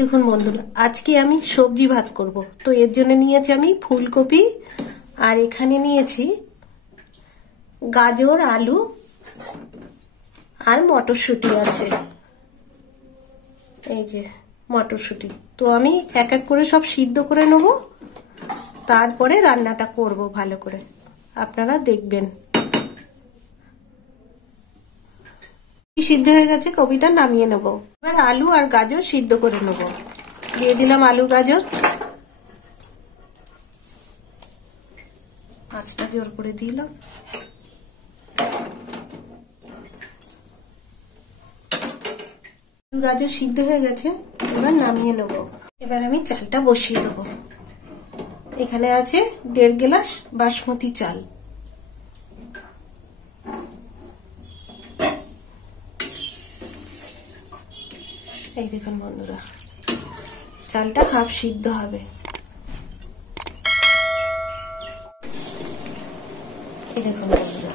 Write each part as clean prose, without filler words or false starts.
দেখুন বন্ধুরা, আজকে আমি সবজি ভাত করব। তো এর জন্য নিয়েছি আমি ফুলকপি, আর এখানে নিয়েছি গাজর, আলু আর মটরশুঁটি আছে। এই যে মটরশুঁটি। তো আমি এক এক করে সব সিদ্ধ করে নেব, তারপরে রান্নাটা করব ভালো করে, আপনারা দেখবেন। সিদ্ধ হয়ে গেছে, কপিটা নামিয়ে নেব। এবার আলু আর গাজর সিদ্ধ করে নেব। দিয়ে দিলাম আলু গাজর, আঁচটা জোর করে দিলাম। আলু গাজর সিদ্ধ হয়ে গেছে, এবার নামিয়ে নেব। এবার আমি চালটা বসিয়ে দেবো। এখানে আছে 1.5 গ্লাস বাসমতি চাল। এই দেখুন বন্ধুরা, চালটা হাফ সিদ্ধ হবে। এই দেখুন বন্ধুরা,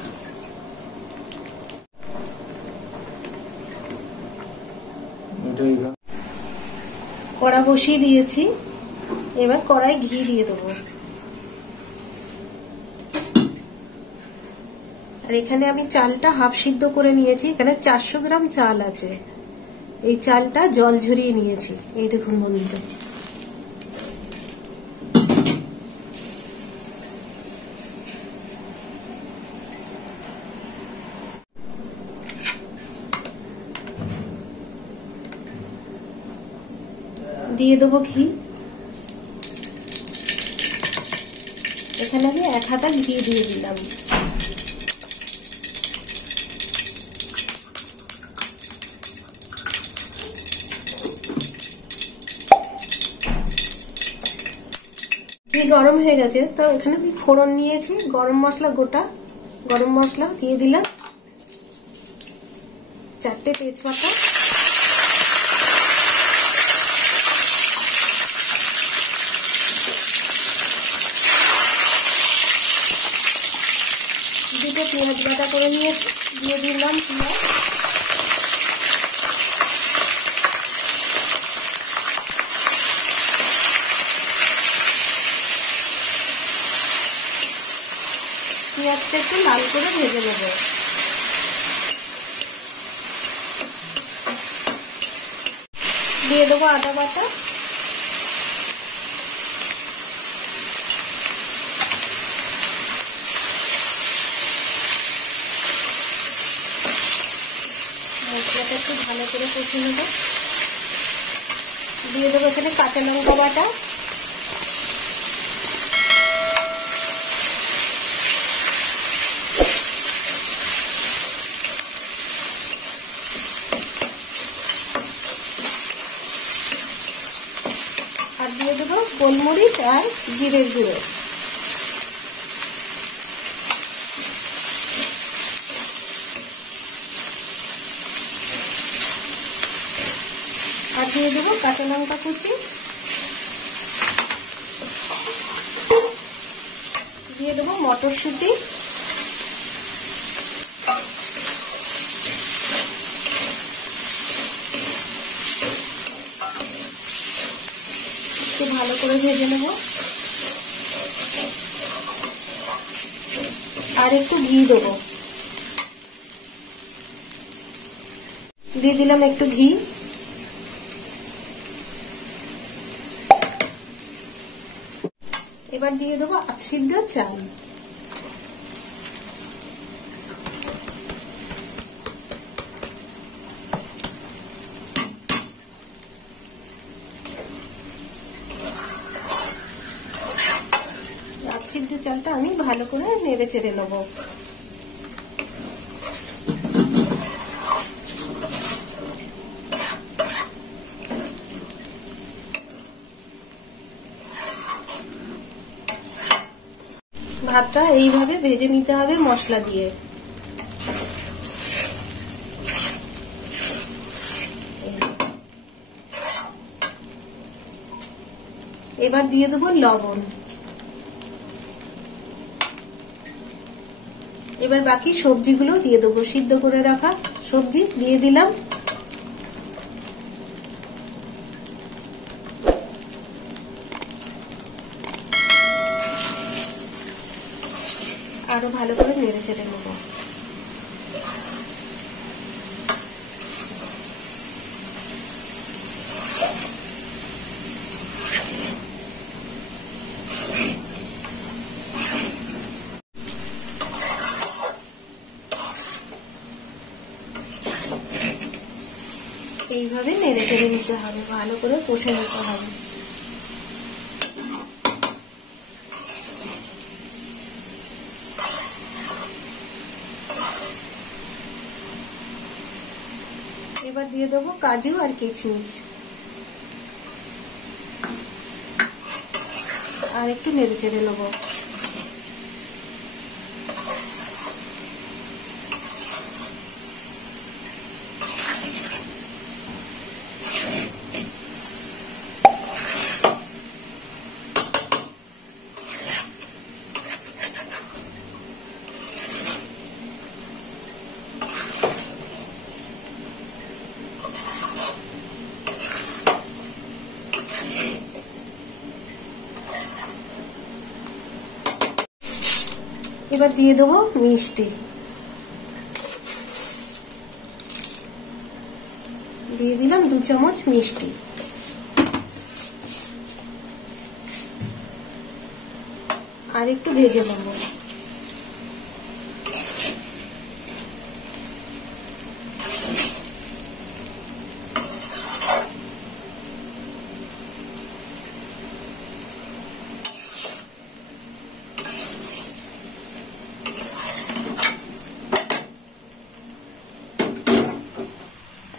কড়া বসিয়ে দিয়েছি। এবার কড়াই ঘি দিয়ে দেবো। আর এখানে আমি চালটা হাফ সিদ্ধ করে নিয়েছি। এখানে 400 গ্রাম চাল আছে। এই চালটা জল ঝরিয়ে নিয়েছি। এই দেখুন বন্ধুরা, দিয়ে দেবো ঘি। এখানে আমি 1 হাতা ঘি দিয়ে দিলাম। ঘি গরম হয়ে গেছে, তো এখানে আমি ফোড়ন নিয়েছি। গরম মশলা, গোটা গরম মশলা দিয়ে দিলাম, 4টে তেজপাতা, দুটো পেঁয়াজ বাটা করে নিয়েছি, দিয়ে দিলাম পেঁয়াজ। পেঁয়াজটা একটু লাল করে ভেজে নেব। দিয়ে দেবো আদা বাটা, মশলাটা একটু ভালো করে কষে নেব। দিয়ে দেবো এখানে কাঁচা লঙ্কা বাটা, আর দিয়ে দেবো গোলমরিচ আর জিরের গুঁড়ো। আর দিয়ে দেবো কাঁচা লঙ্কা কুচি, দিয়ে দেবো মটরশুঁটি, একটু ভালো করে ভেজে নেব। আর একটু ঘি দেবো, দিয়ে দিলাম একটু ঘি। এবার দিয়ে দেবো সিদ্ধ চাল। সিদ্ধ চালটা আমি ভালো করে নেড়ে চেড়ে নেব। ভাতটা এইভাবে ভেজে নিতে হবে মশলা দিয়ে। এবার দিয়ে দেবো লবণ। এবার বাকি সবজিগুলো দিয়ে দেবো। সিদ্ধ করে রাখা সবজি দিয়ে দিলাম। আরো ভালো করে নেড়ে চেড়ে নেব। এইভাবে নেড়ে চেড়ে নিতে হবে, ভালো করে কষে নিতে হবে। এবার দিয়ে দেবো কাজু আর কিশমিশ, আর একটু নেড়ে চেড়ে নেবো। এবার দিয়ে দেবো মিষ্টি, দিয়ে দিলাম 2 চামচ মিষ্টি। আর একটু ভেজে নেবো।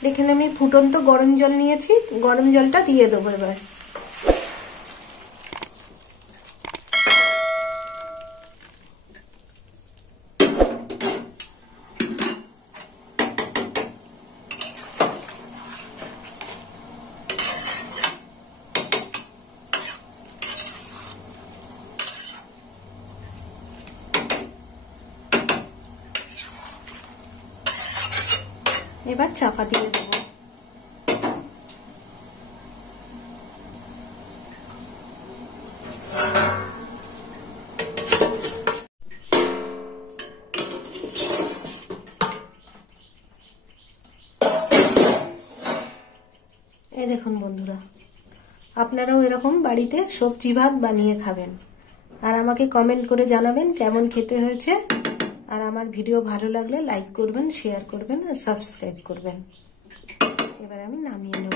এখানে আমি ফুটন্ত গরম জল নিয়েছি, গরম জলটা দিয়ে দেবো। এবার চাপা দিয়ে দেবো। এই দেখুন বন্ধুরা, আপনারাও এরকম বাড়িতে সবজি ভাত বানিয়ে খাবেন, আর আমাকে কমেন্ট করে জানাবেন কেমন খেতে হয়েছে। আর আমার ভিডিও ভালো লাগলে লাইক করবেন, শেয়ার করবেন আর সাবস্ক্রাইব করবেন। এবার আমি নামিয়ে নেব।